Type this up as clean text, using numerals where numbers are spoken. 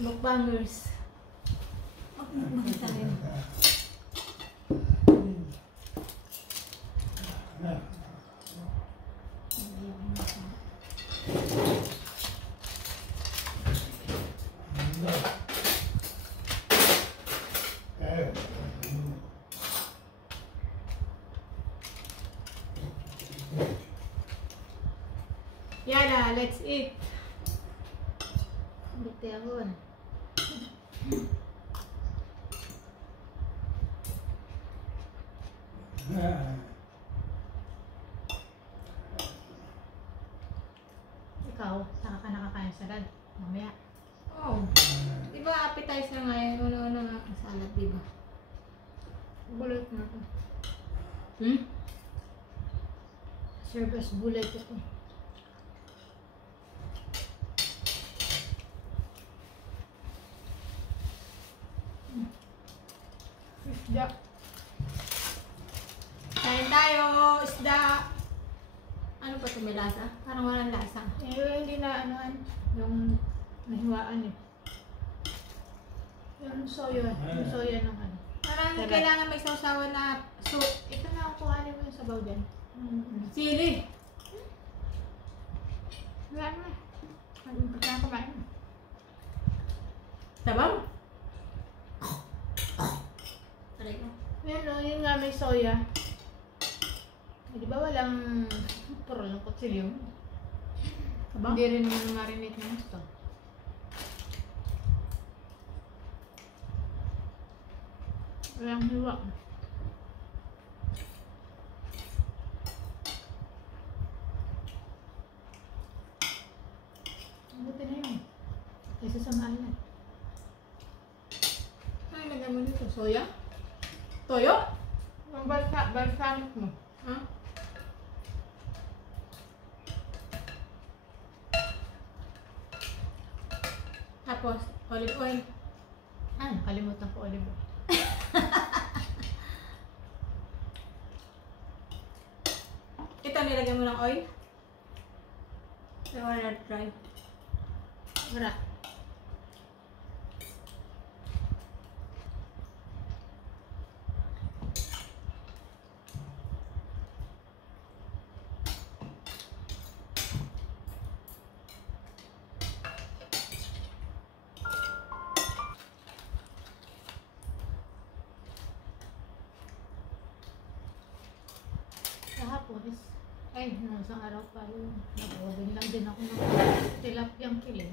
Mukbangers. Mukbang tayo. Yala, let's eat. Buti ako. Ikaw, saka ka nakakain salad. Mamaya. Oh. Diba appetizer nga yun? Ano nga ang salad, diba? Bullet na ito. Serve as bullet ito. Isda. Kain tayo, isda. Ano ba ito, may lasa? Parang walang lasa. Hindi na anuan. Yung nahiwaan eh. Yung soya. Yung soya ng ano. Parang kailangan may sausawan na soup. Ito na ako kuhanin mo yung sabaw dyan. Sili. Wala na. Ano na kumain? Sabaw? Yan o, yun nga may soya. Di ba walang puro lang kutsilyo? Hindi rin naman marinate na gusto. Walang hiwa. Buti na yun. Kaysa sa maalat. Ay, lagyan mo dito. Soya? Toyo? Ang balsamic mo. Ha? Tapos, olive oil. Ah, nakalimutan ko olive oil. Ito, nilagyan mo ng oil? I wanna try. Wala. Kahapon ay, isang araw pa yun. Nag-oven lang din ako ng tilapiyang kiling.